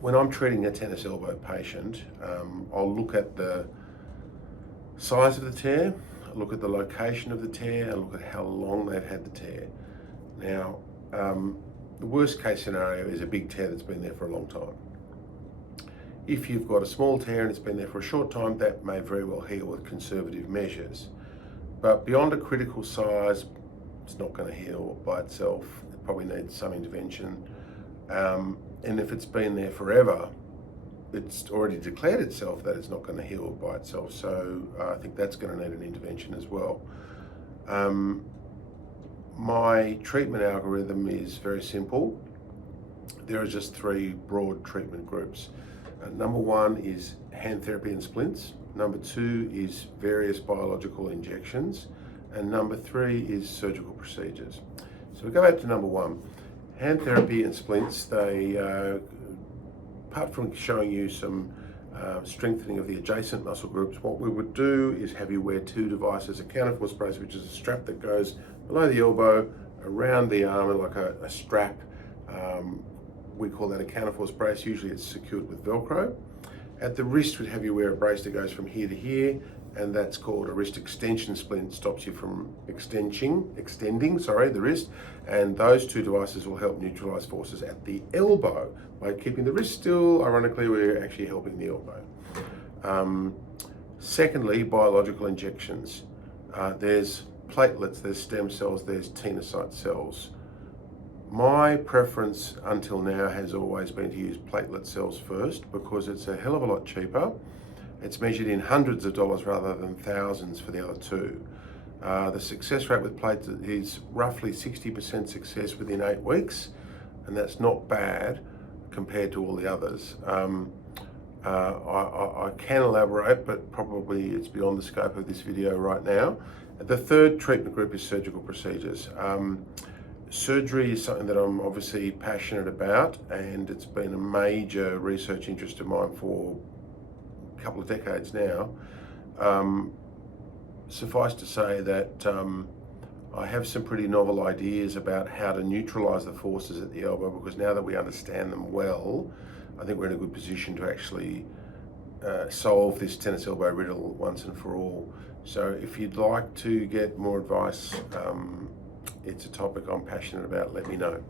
When I'm treating a tennis elbow patient, I'll look at the size of the tear, look at the location of the tear, and look at how long they've had the tear. Now, the worst case scenario is a big tear that's been there for a long time. If you've got a small tear and it's been there for a short time, that may very well heal with conservative measures. But beyond a critical size, it's not going to heal by itself. It probably needs some intervention. And if it's been there forever, it's already declared itself that it's not going to heal by itself. So I think that's going to need an intervention as well. My treatment algorithm is very simple. There are just three broad treatment groups. Number one is hand therapy and splints. Number two is various biological injections. And number three is surgical procedures. So we go back to number one. Hand therapy and splints, they, apart from showing you some strengthening of the adjacent muscle groups, what we would do is have you wear two devices, a counterforce brace, which is a strap that goes below the elbow, around the arm, like a strap. We call that a counterforce brace. Usually it's secured with Velcro. At the wrist, we'd have you wear a brace that goes from here to here, and that's called a wrist extension splint. Stops you from extending the wrist, and those two devices will help neutralize forces at the elbow. By keeping the wrist still, ironically, we're actually helping the elbow. Secondly, biological injections. There's platelets, there's stem cells, there's tenocyte cells. My preference until now has always been to use platelet cells first because it's a hell of a lot cheaper. It's measured in hundreds of dollars rather than thousands for the other two. The success rate with platelets is roughly 60% success within 8 weeks, and that's not bad compared to all the others. I can elaborate, but probably it's beyond the scope of this video right now. The third treatment group is surgical procedures. Surgery is something that I'm obviously passionate about, and it's been a major research interest of mine for a couple of decades now. Suffice to say that I have some pretty novel ideas about how to neutralize the forces at the elbow, because now that we understand them well, I think we're in a good position to actually solve this tennis elbow riddle once and for all. So if you'd like to get more advice, it's a topic I'm passionate about, let me know.